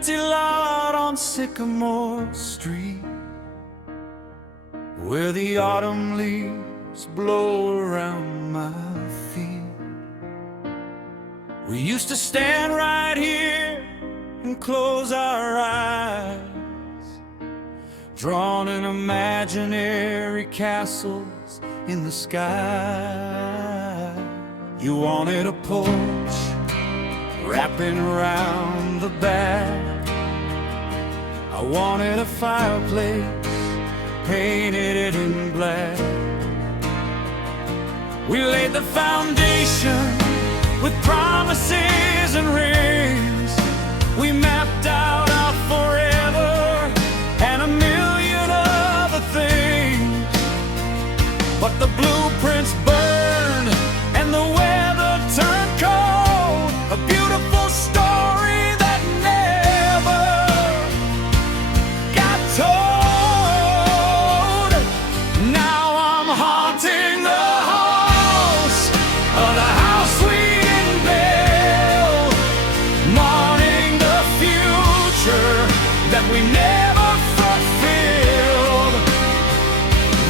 empty lot on Sycamore Street, where the autumn leaves blow around my feet. We used to stand right here and close our eyes, drawn in imaginary castles in the sky. You wanted a porch wrapping around the back. I wanted a fireplace, painted it in black. We laid the foundation with promises and rings. We mapped out our forever and a million other things. But the blueprints burned and the weather turned cold. A beautiful story that never got told. Now I'm haunting the halls of the house we didn't build, mourning the future that we never fulfilled.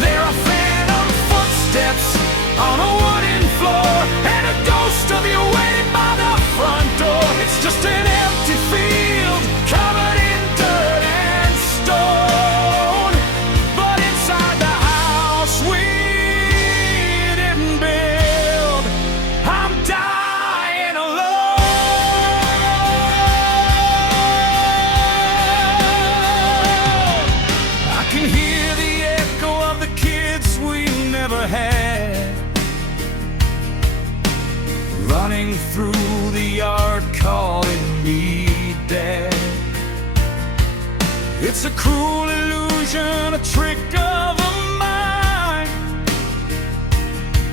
There are phantom footsteps on a wooden floor, and a ghost of you waiting by the front door. It's just an empty field covered in dirt and stone, but inside the house we didn't build, I'm dying alone. I can hear the echo of the kids we never had, running through the yard calling me Dad. It's a cruel illusion, a trick of the mind,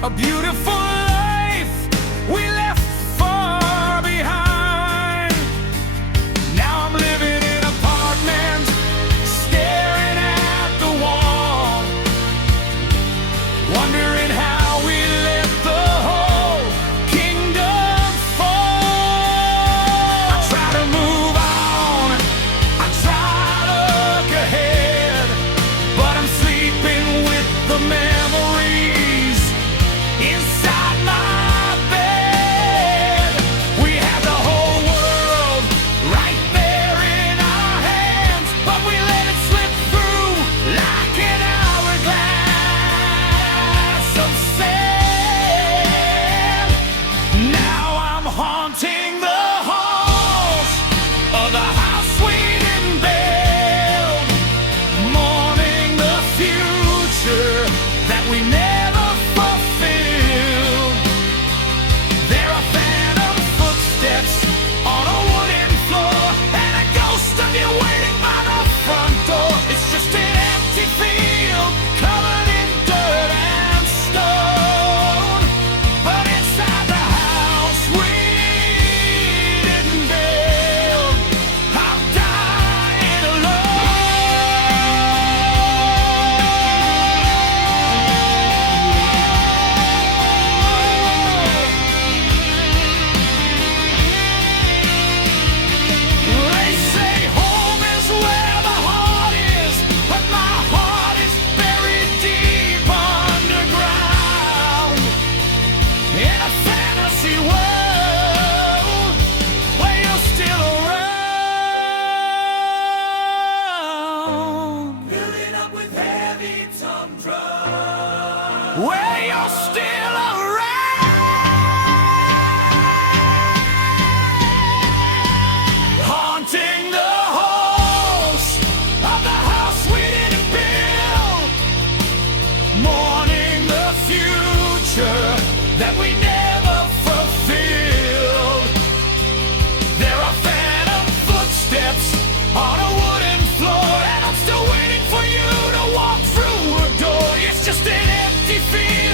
a beautiful life we left far behind. Now I'm living in an apartment, staring at the wall, wondering how we let the whole kingdom fall. I try to move on, I try to look ahead, but I'm sleeping with the memories inside my bed. We had the whole world right there in our hands, but we let it slip through like an hourglass of sand. Now I'm haunting the halls of the house we didn't build, mourning the future that we never fulfilled. There are phantom footsteps on a wooden floor, and a ghost of you waiting by the front door. It's just an empty field covered in dirt and stone, but inside the house we didn't build, I'm dying alone. They say home is where the heart is, but my heart is buried deep underground, in a fantasy world where you're still around. Filling up with heavy tongue drums, where you're still around. Haunting the halls of the house we didn't build, mourning the future that we never fulfilled. There are phantom footsteps on a wooden floor, and I'm still waiting for you to walk through a door. It's just an empty field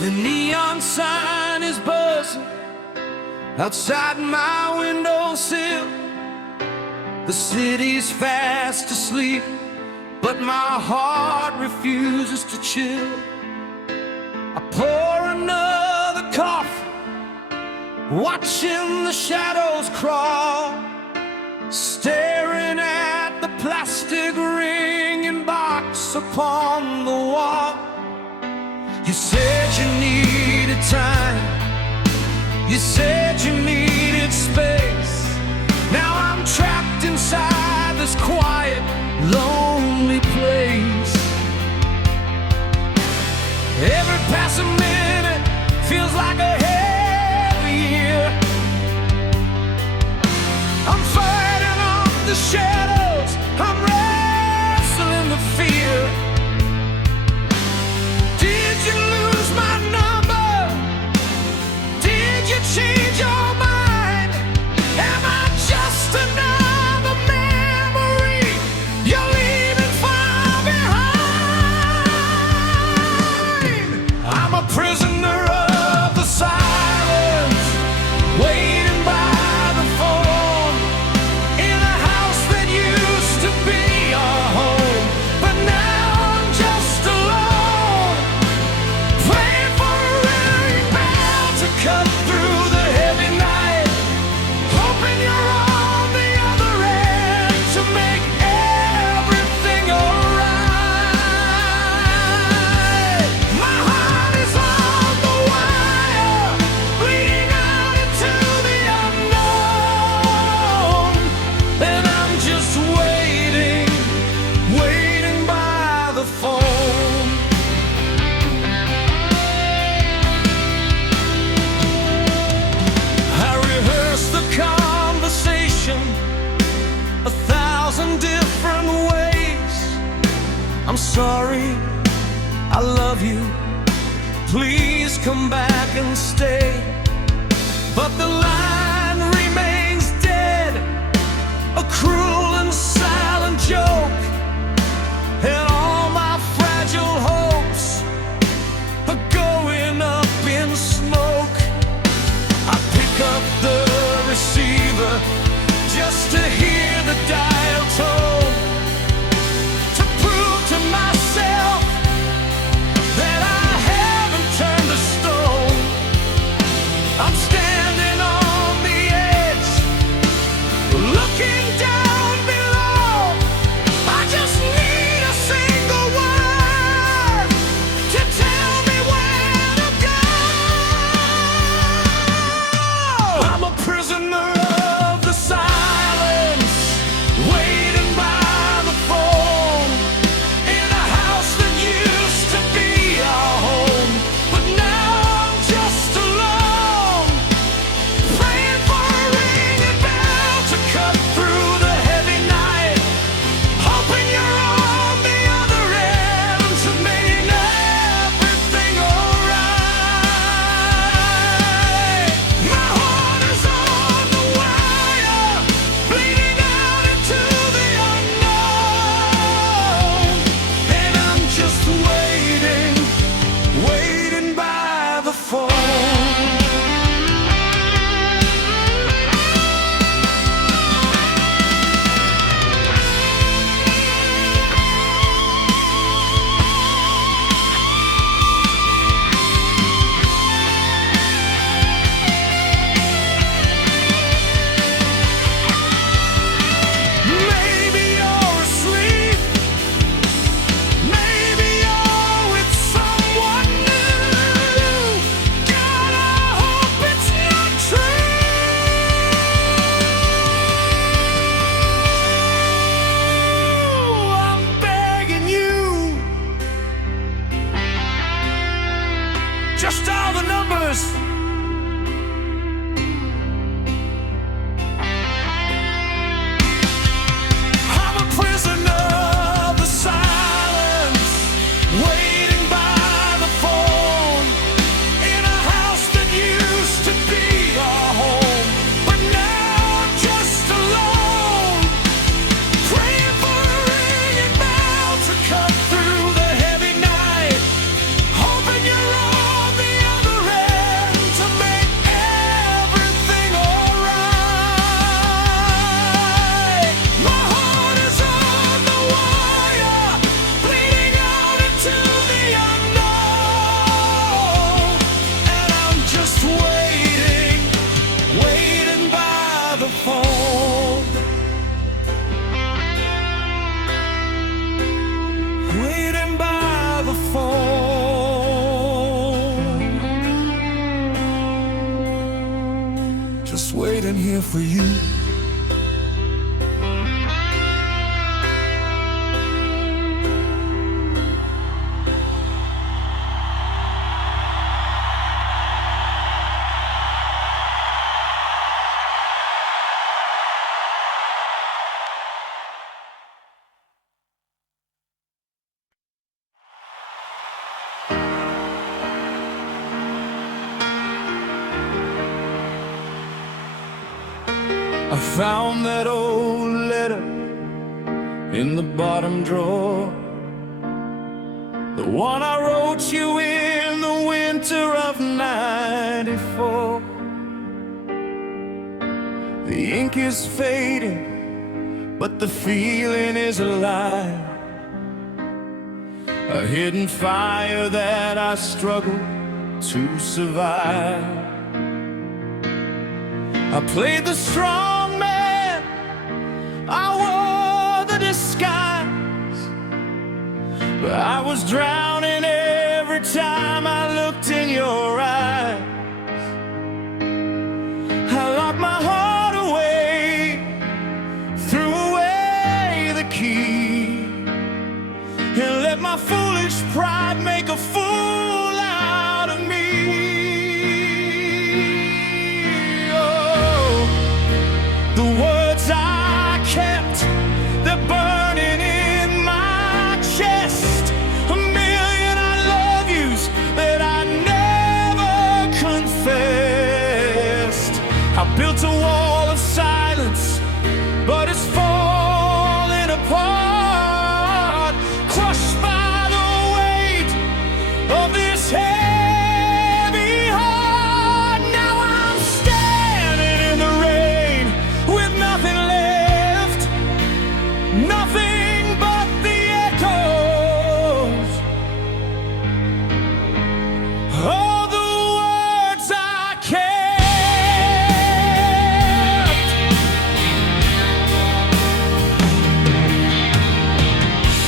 The neon sign is buzzing outside my windowsill. The city's fast asleep, but my heart refuses to chill. I pour another coffee, watching the shadows crawl, staring at the plastic ringing box upon the wall. You said you needed time, you said you needed space. Now I'm trapped inside this quiet, lonely place. Every passing minute feels like a heavy year. I'm fighting off the shadows, I'm wrestling the fear. Did you lose my number? Did you change your mind? Am I just another memory you're leaving far behind? I'm a prisoner of the silence, waiting by the phone, in a house that used to be our home. But now I'm just alone, praying for a ring bell to cut through the heavy night, hoping you're on the other end to make everything alright. My heart is on the wire, bleeding out into the unknown, and I'm just waiting, waiting by the phone. I rehearse the conversation 1,000 different ways. I'm sorry, I love you, please come back and stay. But the line remains dead, a cruel and silent joke, and all my fragile hopes are going up in smoke. I pick up the receiver just to hear the dial tone, to prove to myself that I haven't turned to stone. I'm standing on the edge, looking down below. I just need a single word to tell me where to go. I'm a prisoner of the silence, waiting by the phone, in a house that used to be our home. But now I'm just alone, praying for a ringing bell to cut through the heavy night, hoping you're on the other end to make everything alright. My heart is on the wire, bleeding out into the unknown, and I'm just waiting, waiting by the phone. Maybe you're asleep, maybe you're with someone new. God, I hope it's not true. I'm begging you, just all the numbers. I'm a prisoner of the silence, waiting by the phone, in a house that used to be our home. But now I'm just alone, praying for a ringing bell to cut through the heavy night, hoping you're on the waiting here for you. I found that old letter in the bottom drawer, the one I wrote you in the winter of '94. The ink is fading, but the feeling is alive, a hidden fire that I struggle to survive. I played the strong man, I wore the disguise, but I was drowning every time I looked in your eyes. I locked my heart away, threw away the key, and let my foolish pride make a fool out of me. The words I kept, they're burning in my chest. A million I love yous that I never confessed. I built a wall of silence, but it's falling apart, crushed by the weight of this heavy heart. Now I'm standing in the rain with nothing left, nothing but the echoes of the words I kept.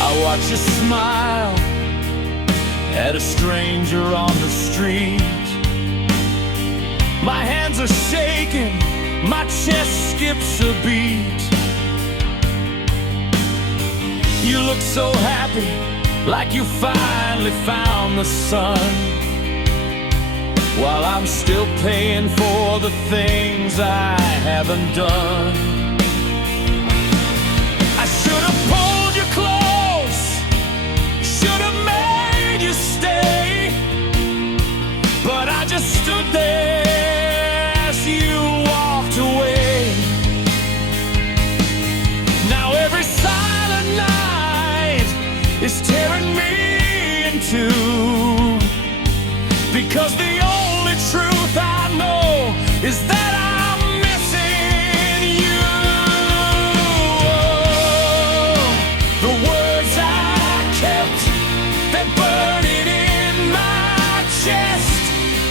I watch you smile at a stranger on the street. My hands are shaking, my chest skips a beat. You look so happy, like you finally found the sun, while I'm still paying for the things I haven't done. I should have pulled you close, should have made you stay, but I just stood there as you walked away. Now every silent night is tearing me in two, because the only truth I know is that I'm missing you. The words I kept, they're burning in my chest.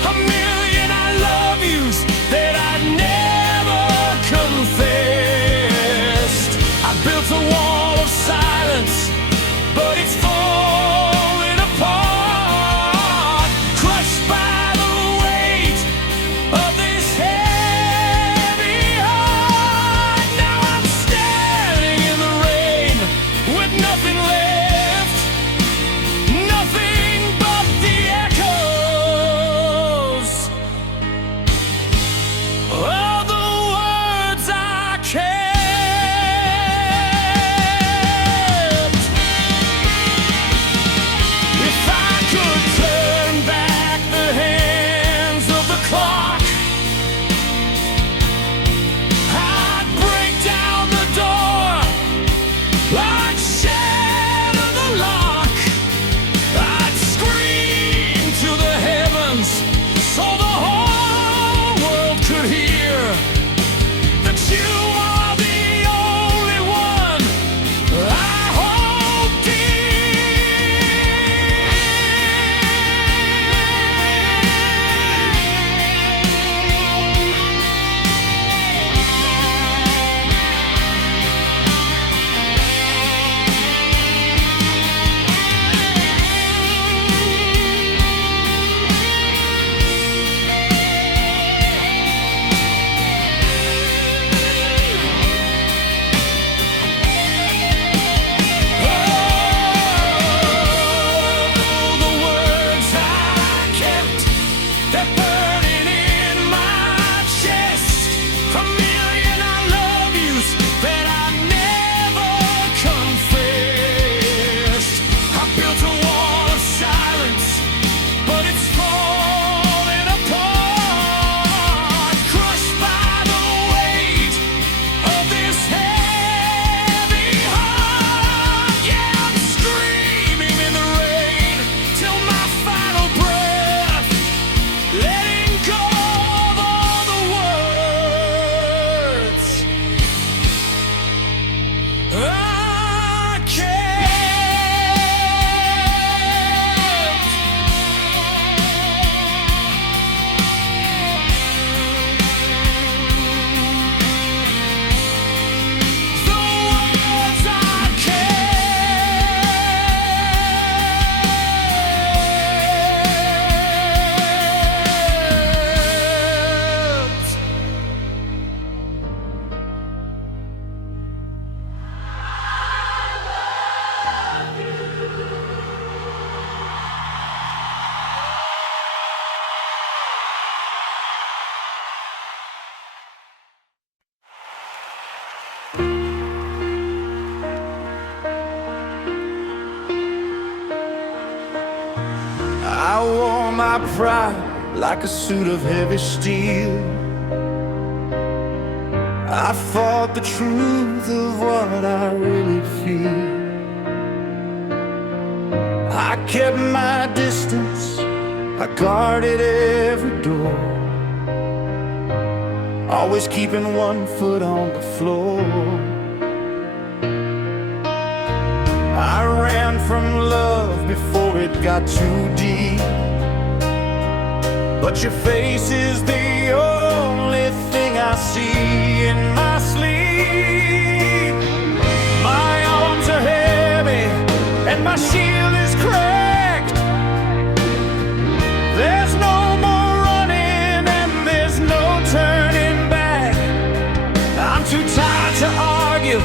A million I love yous that I never confessed. I built a wall of silence, but it's falling apart, crushed by the weight of this heavy I wore my pride like a suit of heavy steel. I fought the truth of what I really feel. I kept my distance, I guarded every door, always keeping one foot on the floor. I ran from love before it got too deep, but your face is the only thing I see in my sleep. My arms are heavy and my shield is cracked. There's no more running and there's no turning back. I'm too tired to argue,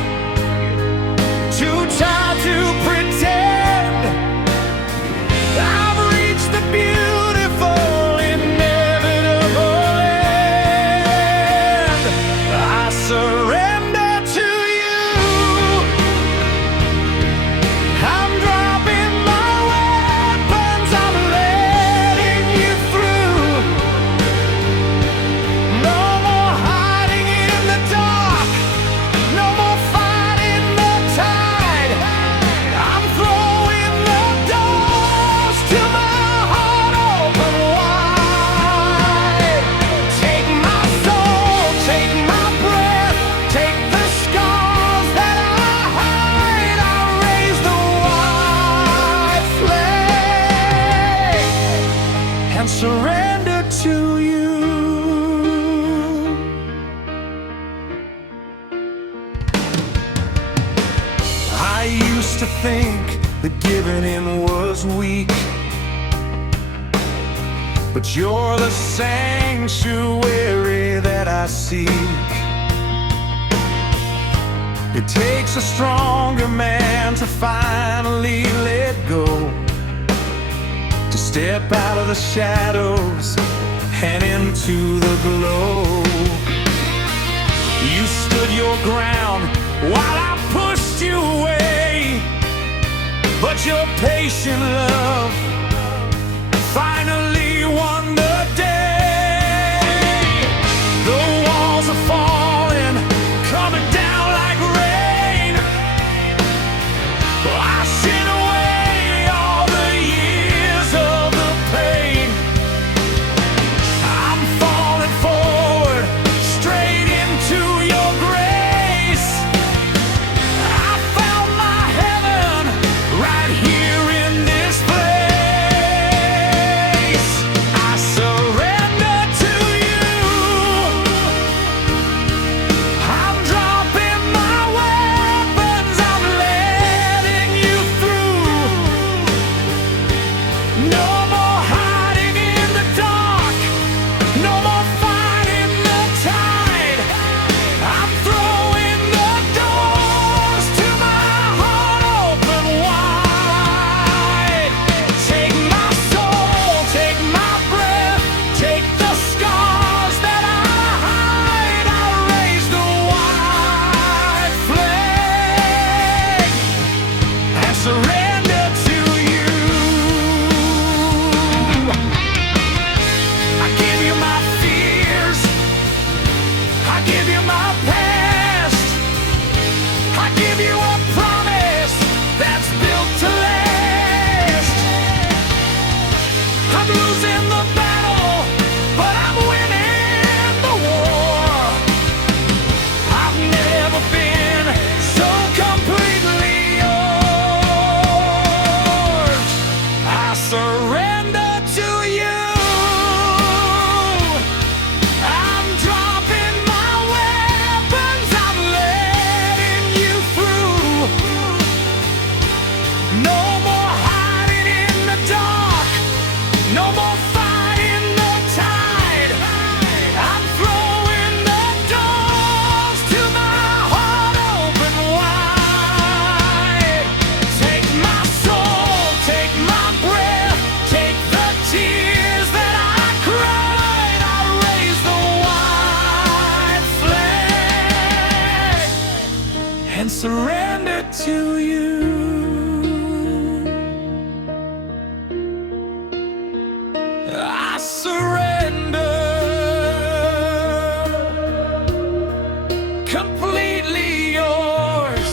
too tired to pretend. I've reached the beautiful, inevitable end. I surrender to you. I'm dropping my weapons, I'm letting you through. No more hiding in the dark, no more fighting the tide. I'm throwing the doors to my heart open wide. Take my soul, take my breath, take the scars that I hide. I raise the white flag and surrender to you. I used to think that giving in was weak, but you're the sanctuary that I seek. It takes a stronger man to finally let go, to step out of the shadows and into the glow. You stood your ground while I pushed you away, but your patient love finally won the day. The walls are falling, coming down like rain. Washing away all the years of the pain. I'm falling forward, straight into your grace. I found my heaven right here in this place. I surrender, completely yours.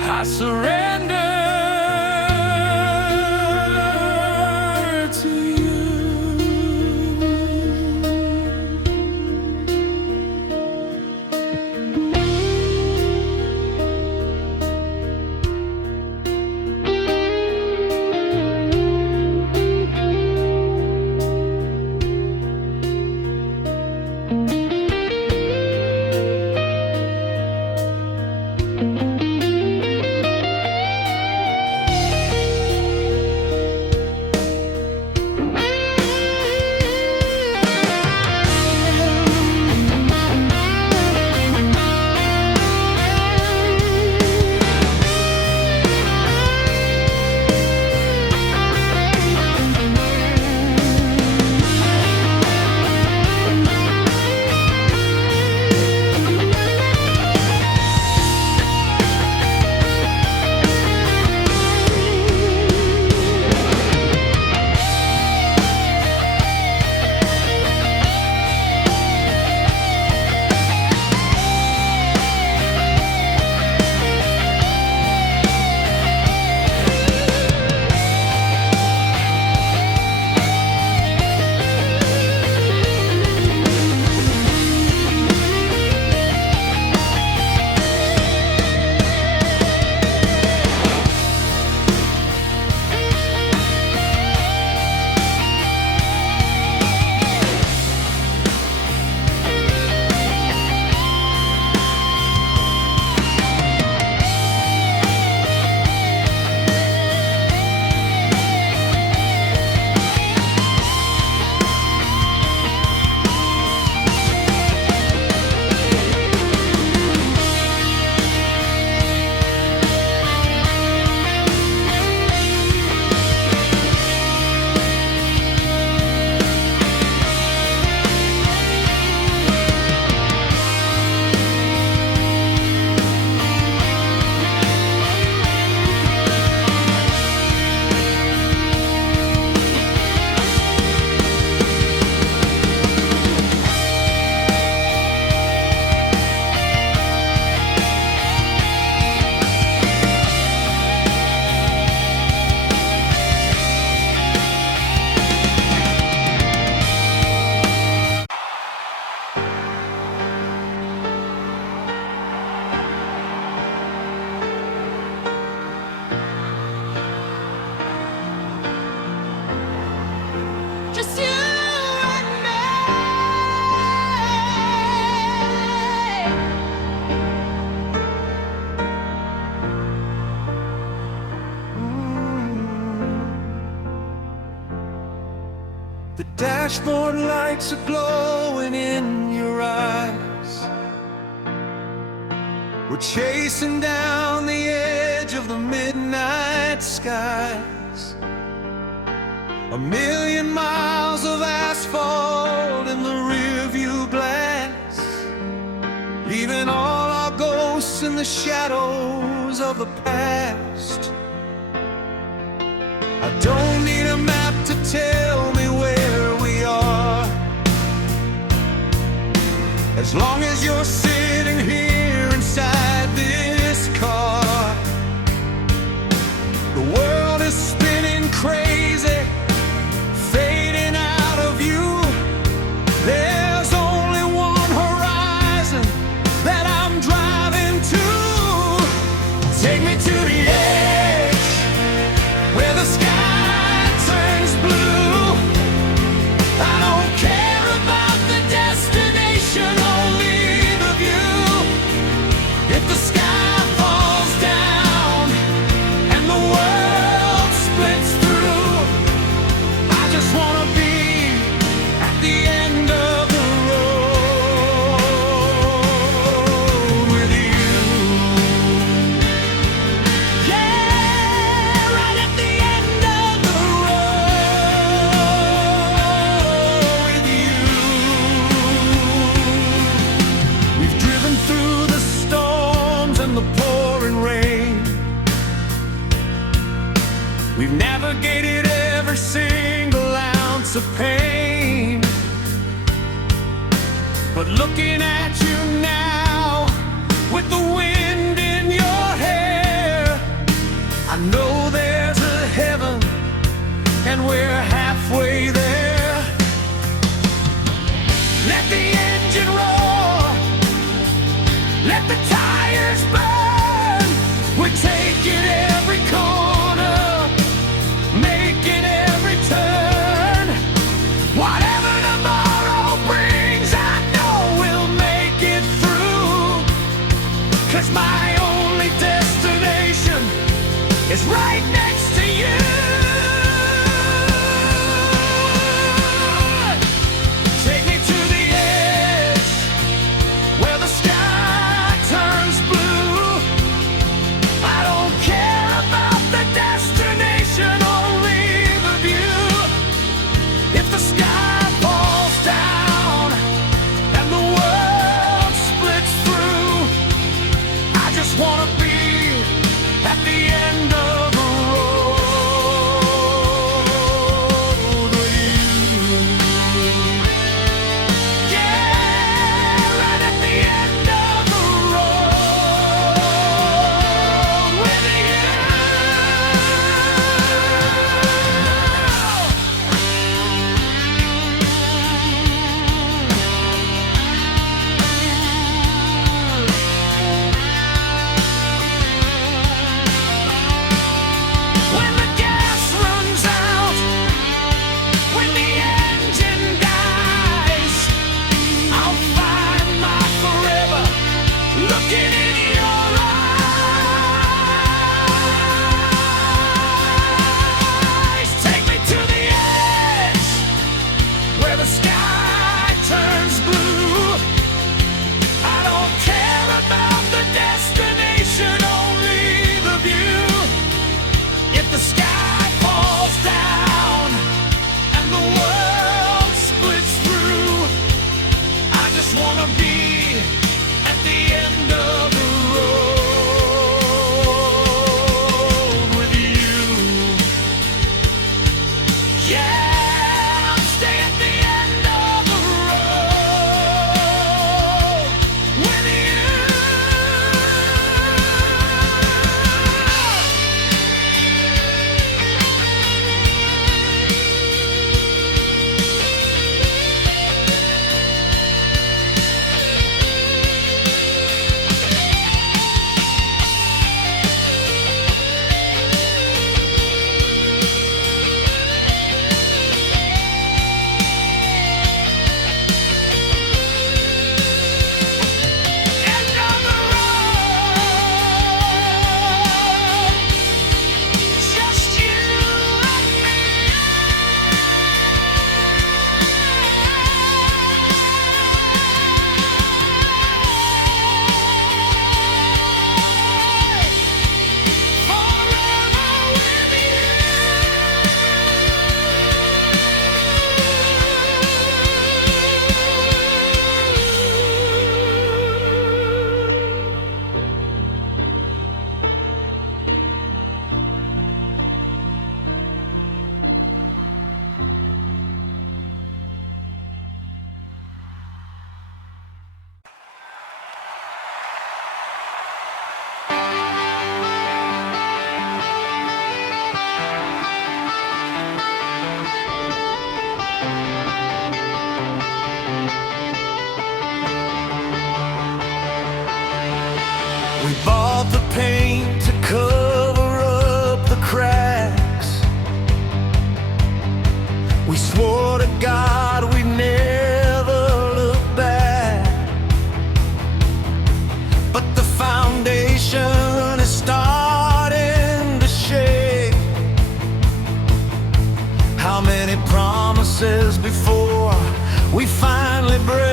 I surrender to you. Just you and me. The dashboard lights are glowing in your eyes. We're chasing down the edge of the midnight skies. 1,000,000 miles of asphalt in the rearview glass, leaving all our ghosts in the shadows of the past. I don't need a map to tell me where we are, as long as you're sitting here inside this car. The world is spinning crazy, fading out of view. There's only one horizon that I'm driving to. Take me to the edge, where the sky turns blue. I don't care about the destination, only the view. We've navigated every single ounce of pain, but looking at you now, with the wind in your hair, I know there's a heaven, and we're halfway there. Let the engine roar, let the tires burn. We're taking every corner, making every turn. Whatever tomorrow brings, I know we'll make it through. 'Cause my only destination is right next to you. Take me to the edge, where the sky turns blue. I don't care about the destination, only the view. If the sky falls down and the world splits through, I just wanna be at the end of the road with you. Yeah, right at the end of the road with you. When the gas runs out, when the engine dies, I'll find my forever looking in your eyes. Take me to the edge, where the sky turns blue. I don't care about the destination, only the view. If the sky falls down and the world splits through, I just wanna be at the end of the road with you. Yeah, I'll stay at the end of the road with you. End of the road, just you and me. Forever with We bought the paint to cover up the cracks. We swore to God we'd never look back. But the foundation is starting to shake. How many promises before we finally break?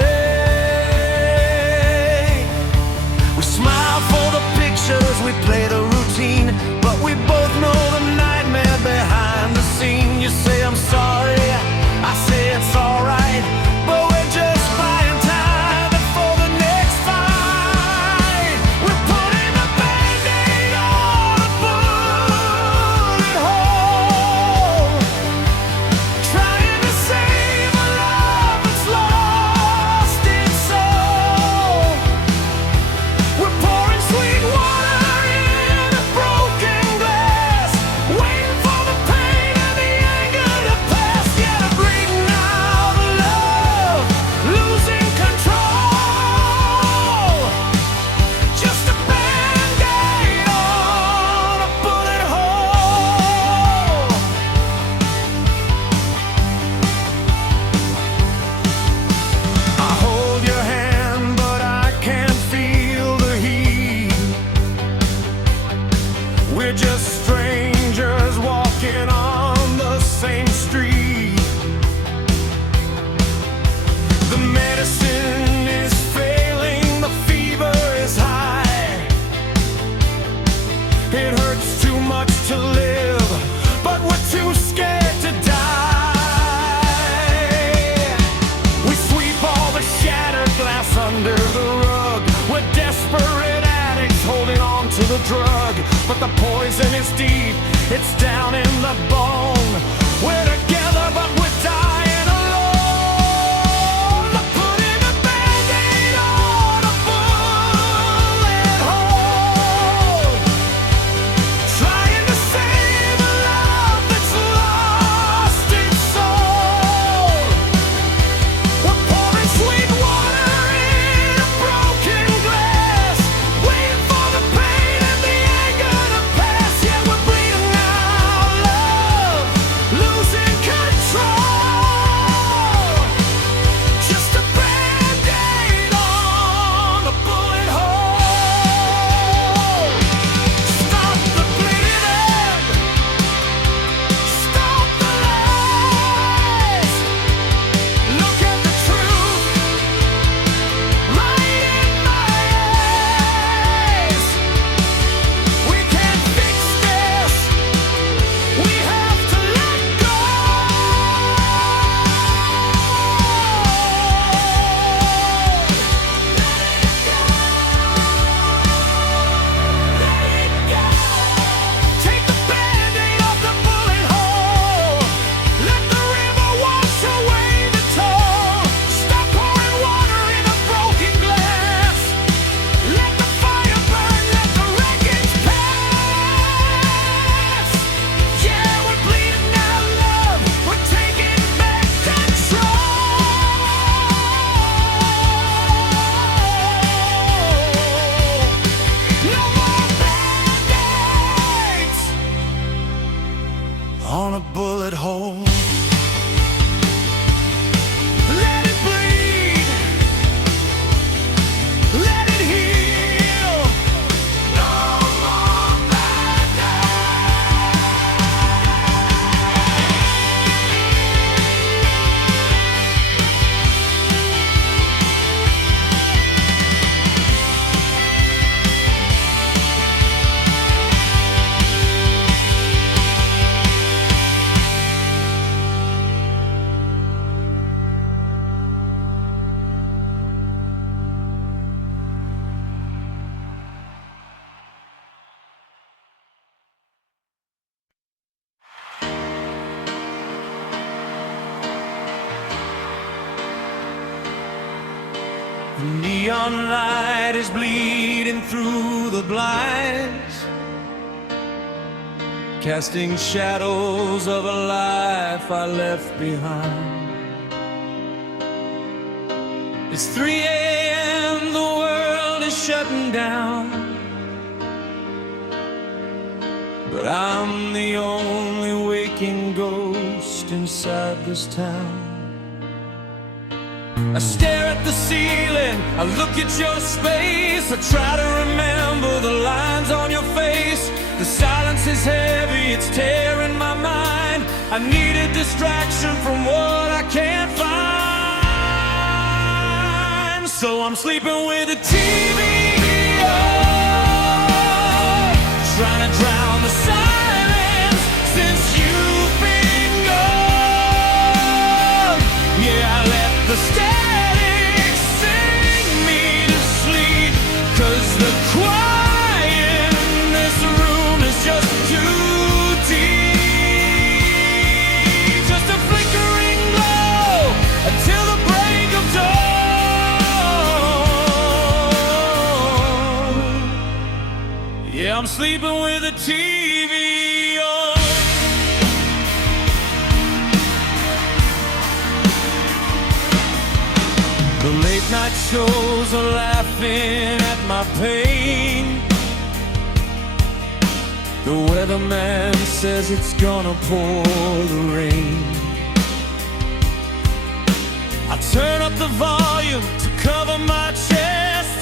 We smile for the pictures, we play the routine, but we both know the nightmare behind the scene. You say I'm sorry, I say it's alright, but we're just buying time for the next fight. We're putting the Band-Aid on a bullet hole. but the poison is deep. It's down in the bone. We're together, but we're dying alone. Putting a Band-Aid on a bullet hole, trying to save a love that's lost its soul. We're pouring sweet water in a broken glass, waiting for the pain and the anger to pass. Yeah, we're bleeding out, love, losing control. Just a Band-Aid on a bullet hole. Stop the bleeding, stop the lies. Look at the truth right in my eyes. We can't fix this. We have to let go. Take the Band-Aid off the bullet hole. Let the river wash away the toll. Stop pouring water in a broken glass. Let the fire burn, let the wreckage pass. Yeah, we're bleeding out, love. We're taking back control. No more Band-Aids on a bullet hole. Let it bleed, let it heal. No more The neon light is bleeding through the blinds, casting shadows of a life I left behind. It's 3 a.m., the world is shutting down, but I'm the only waking ghost inside this town. I stare at the ceiling, I look at your space, I try to remember the lines on your face. The silence is heavy, it's tearing my mind. I need a distraction from what I can't find. So I'm sleeping with the TV on, trying to drown the silence since you've been gone. Yeah, I let the static sing me to sleep, 'cause the quiet in this room is just too deep. Just a flickering glow until the break of dawn. Yeah, I'm sleeping with the TV on. The late night shows are laughing at my pain. The weatherman says it's gonna pour the rain. I turn up the volume to cover my chest,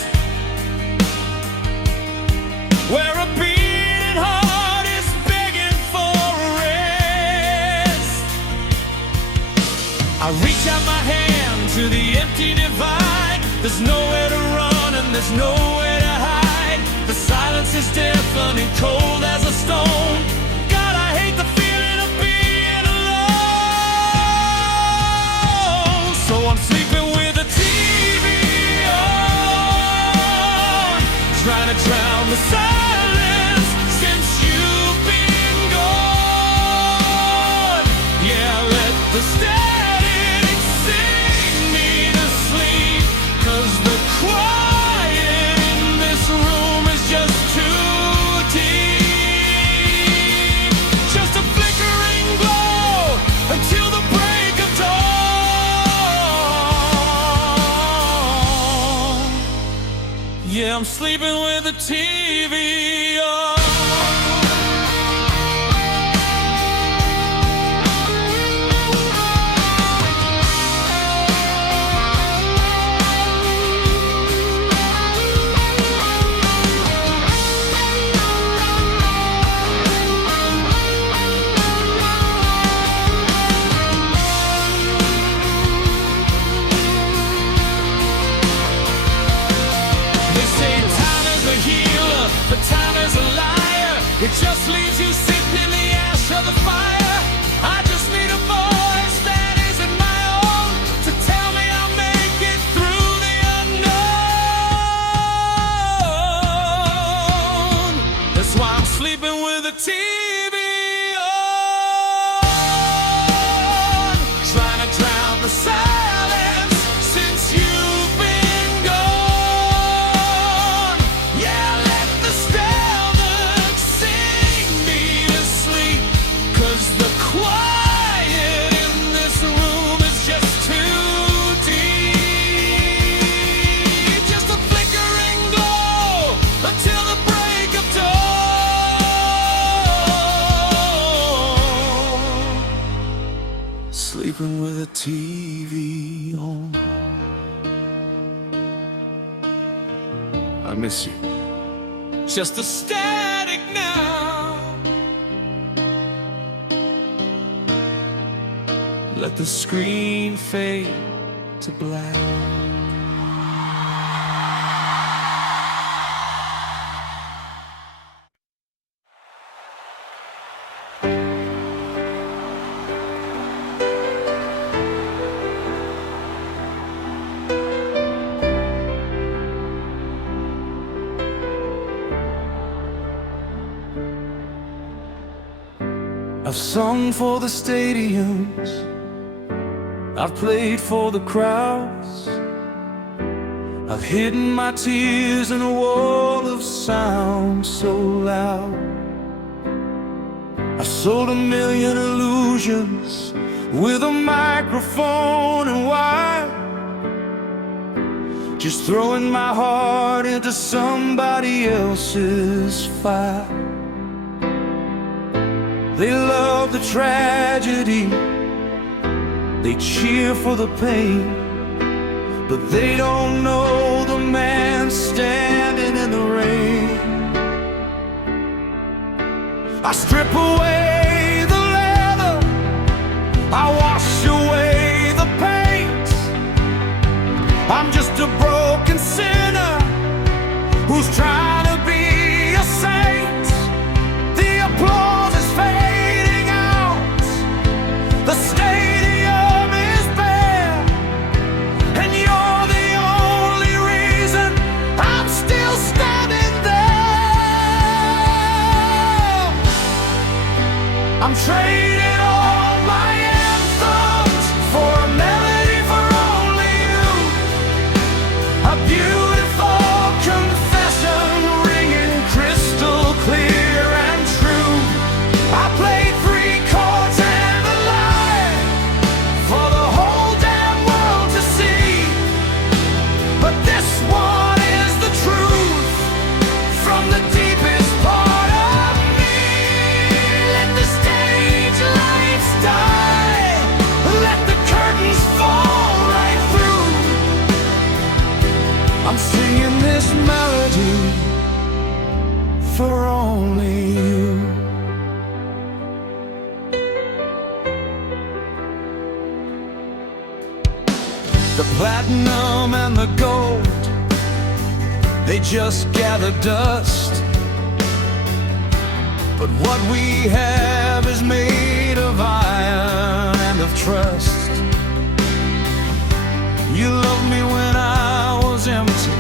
where a beating heart is begging for rest. I reach out my hand to the empty divide. There's nowhere to run and there's nowhere to hide. The silence is deafening, cold as a stone. God, I hate the feeling of being alone. So I'm sleeping with the TV on, trying to drown the silence since I'm sleeping with the TV on. But time is a liar. It just leaves you sitting in the ash of the fire. I just need a voice that isn't my own to tell me I'll make it through the unknown. That's why I'm sleeping with the TV on, trying to drown the silence since you've been gone. Yeah, let the stillness sing me to sleep, 'cause the quiet in this room is just too deep. Just a flickering glow until the break of dawn. Sleeping with a TV on. I miss you. Just a static now. Let the screen fade to black. I've sung for the stadiums, I've played for the crowds, I've hidden my tears in a wall of sound so loud. I've sold a million illusions with a microphone and wire, just throwing my heart into somebody else's fire. They love the tragedy, they cheer for the pain, but they don't know the man standing in the rain. I strip away the leather, I wash away the paint. I'm just a broken sinner who's trying to be a saint. The applause is fading out, the stadium is bare, and you're the only reason I'm still standing there. I'm trading all my anthems for a melody for only you, a beautiful confession ringing crystal clear and true. I played 3 chords and a line for the whole damn world to see, but this one is the truth from the deepest part of me. Let the stage lights die, let the curtains fall right through. I'm singing this melody for only you. The platinum and the gold, they just gather dust, but what we have is made of iron and of trust. You loved me when I was empty,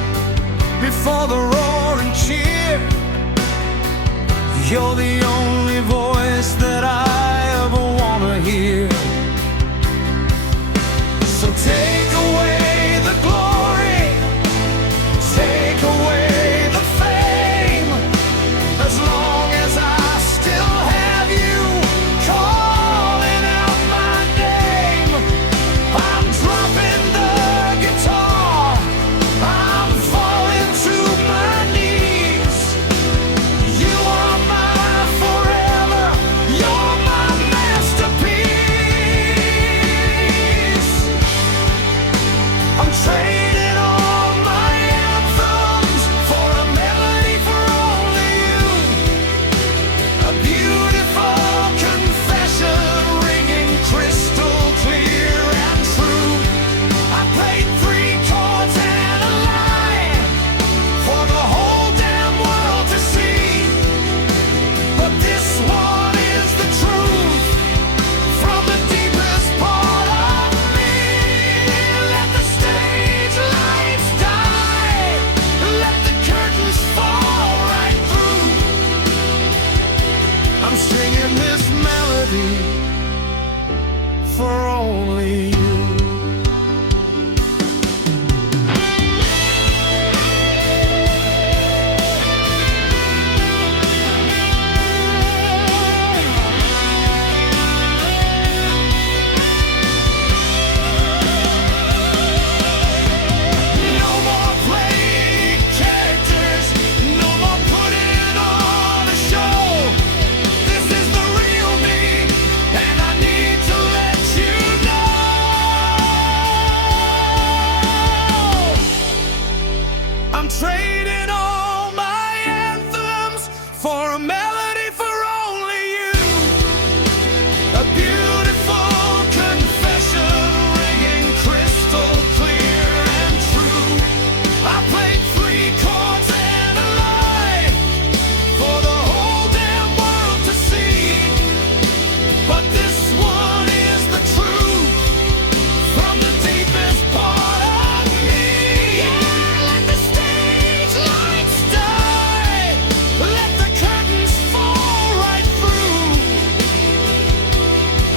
before the roaring cheer. You're the only voice that I ever wanna hear. So take away the glory, take away the fame, as long as I still have you calling out my name. I'm dropping the guitar, I'm falling to my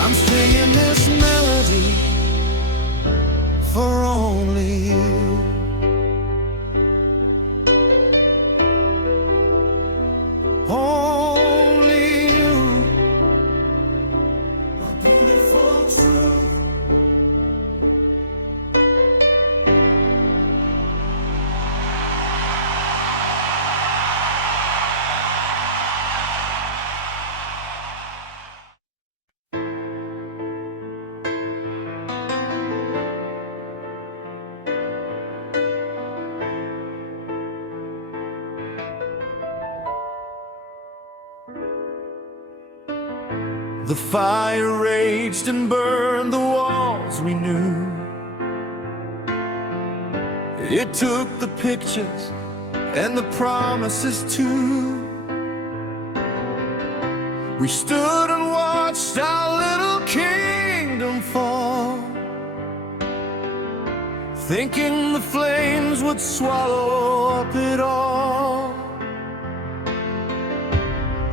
I'm singing this melody for only you. Only you, my beautiful truth. The fire raged and burned the walls we knew. It took the pictures and the promises too. We stood and watched our little kingdom fall, thinking the flames would swallow up it all.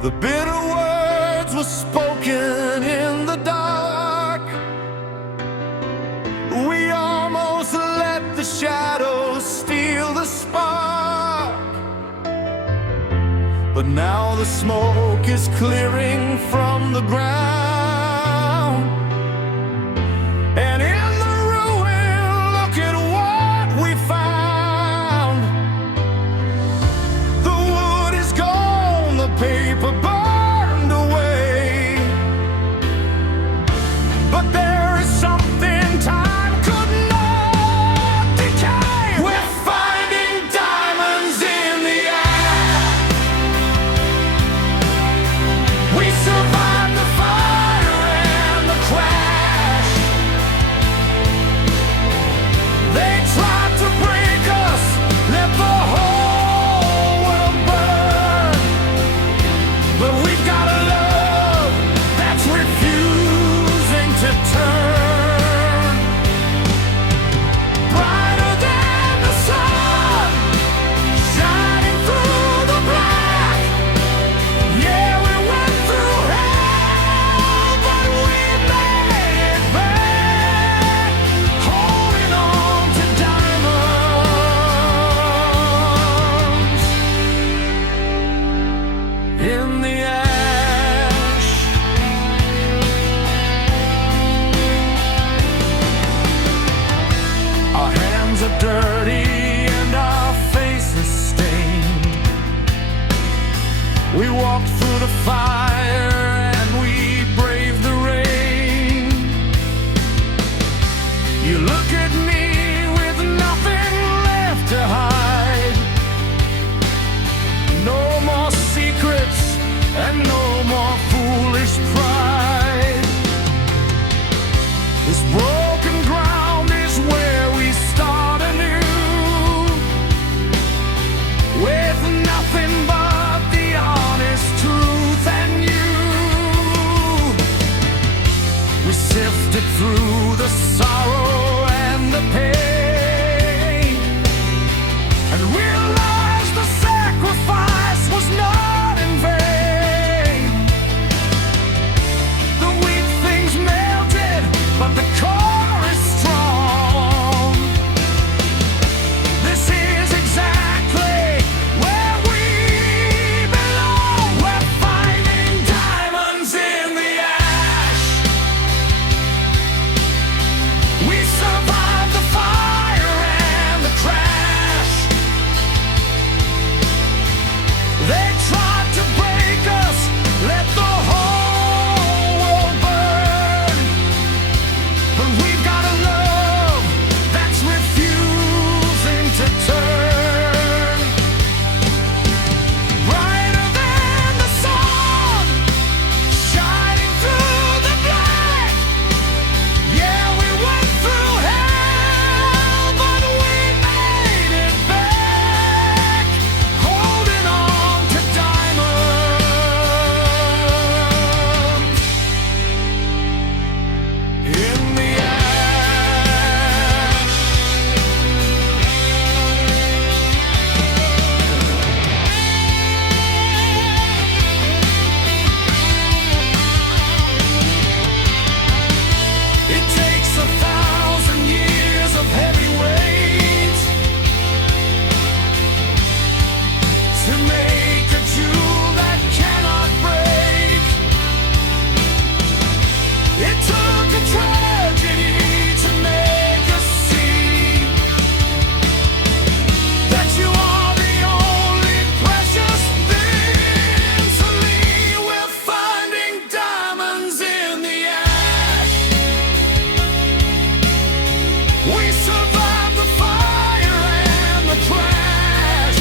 The bitter words were spoken in the dark. We almost let the shadows steal the spark. But now the smoke is clearing from the ground, and in the ruin, look at what we found. The wood is gone, the paper burned away, but there is something time could not decay. We're finding diamonds in the air. We survived the fire and the crash. They tried to break us, let the whole world burn, but we've got a love that's refusing to turn. Brighter than the sun, shining through the black. Yeah, we went through hell, but we made it back. Holding on to diamonds in the ash. Our hands are dirty and our faces stained. We walked through the fire and we braved the rain. You look at me with nothing left to hide. No more secrets and no more foolish pride. This broken ground is where we start anew, with nothing but the honest truth and you. We sifted through the sorrow and the pain, and realized the sacrifice was not in vain. The weak things melted, but the core is strong. This is exactly where we belong. We're finding diamonds in the ash. It took a tragedy to make us see that you are the only precious thing to me. We're finding diamonds in the ash. We survived the fire and the crash.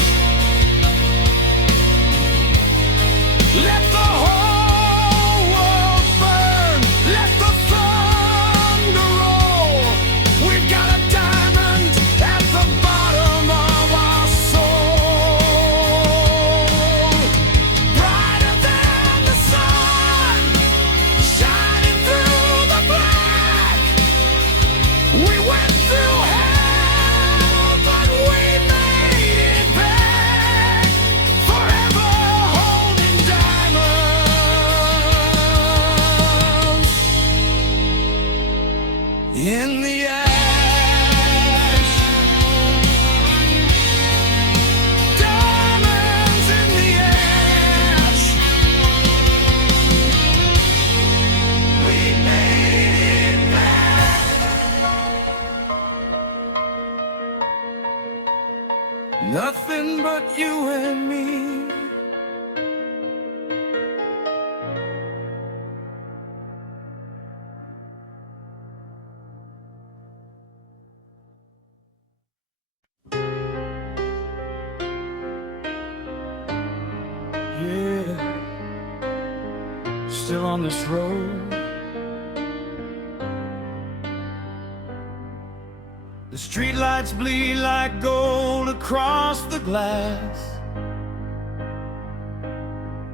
Let the whole world burn. Let the thunder roll. We've got a diamond at the bottom of our soul. Brighter than the sun, shining through the black. We went through hell, but we made it back. Forever holding diamonds in the ash. Diamonds in the ash. We made it back. Nothing but you and me. Yeah, still on this road. The streetlights bleed like gold across the glass.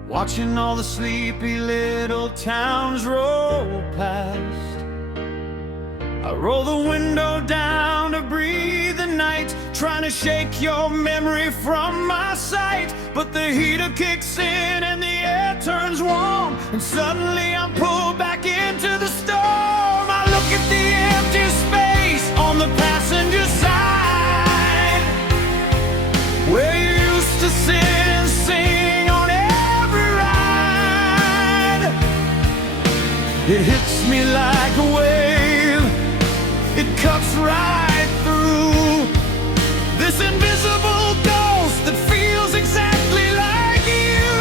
Watching all the sleepy little towns roll past. I roll the window down to breathe the night, trying to shake your memory from my sight. But the heater kicks in and the air turns warm, and suddenly I'm pulled back into the storm. I look at the empty space on the passenger side, where you used to sit and sing on every ride. It hits me like a wave, it cuts right through this invisible ghost that feels exactly like you.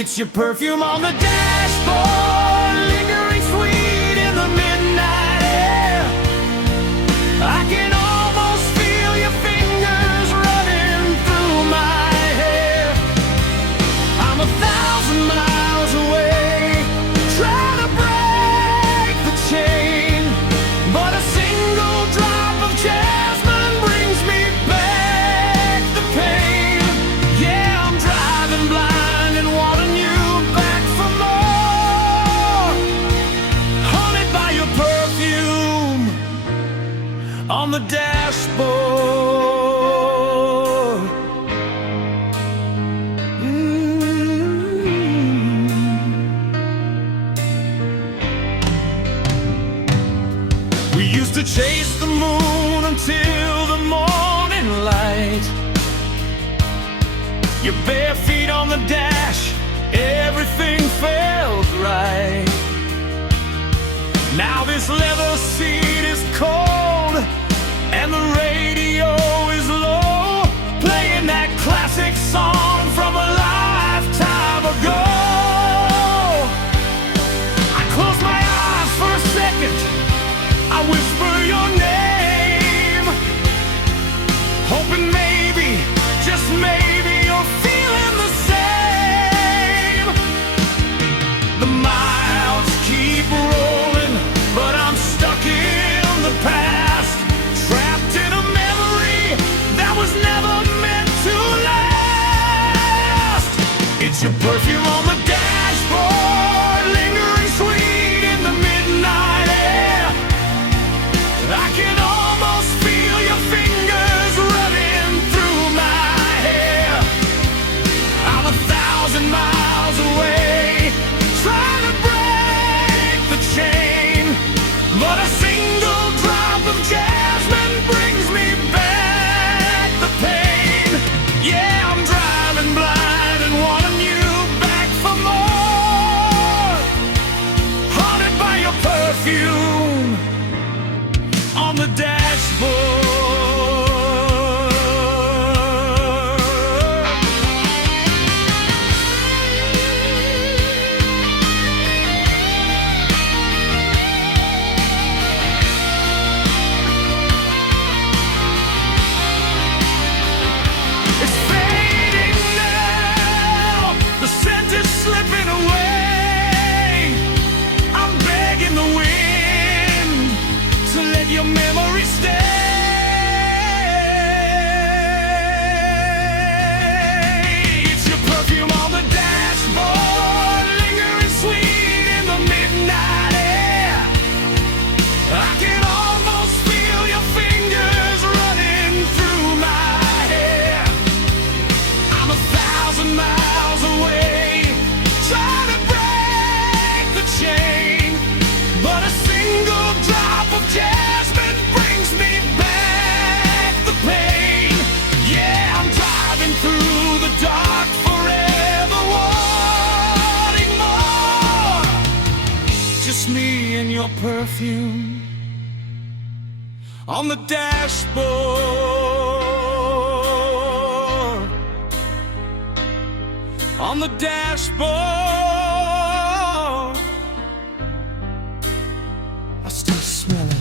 It's your perfume on the dashboard, lingering sweet in the midnight air. I can almost feel your fingers running through my hair. I'm 1,000 miles away, trying to break the chain, but a single drop of jasmine brings me back the pain. Yeah, I'm driving blind and wanting you back for more, haunted by your perfume on the dashboard. We used to chase the moon until the morning light. Your bare feet on the dash, everything felt right. Now this leather seat is cold and the radio is low, playing that classic song from a lifetime ago. I close my eyes for a second, I whisper your name, hoping maybe, just maybe, you're feeling the same. The miles keep rolling, but I'm stuck in the past, trapped in a memory that was never meant to last. It's your perfume on the dashboard, lingering sweet in the midnight air. I can almost feel your fingers running through my hair. I'm 1,000 miles away, trying to break the chain, but a single drop of jasmine brings me back the pain. Yeah, I'm driving blind and wanting you back just me and your perfume on the dashboard, on the dashboard. I still smell it.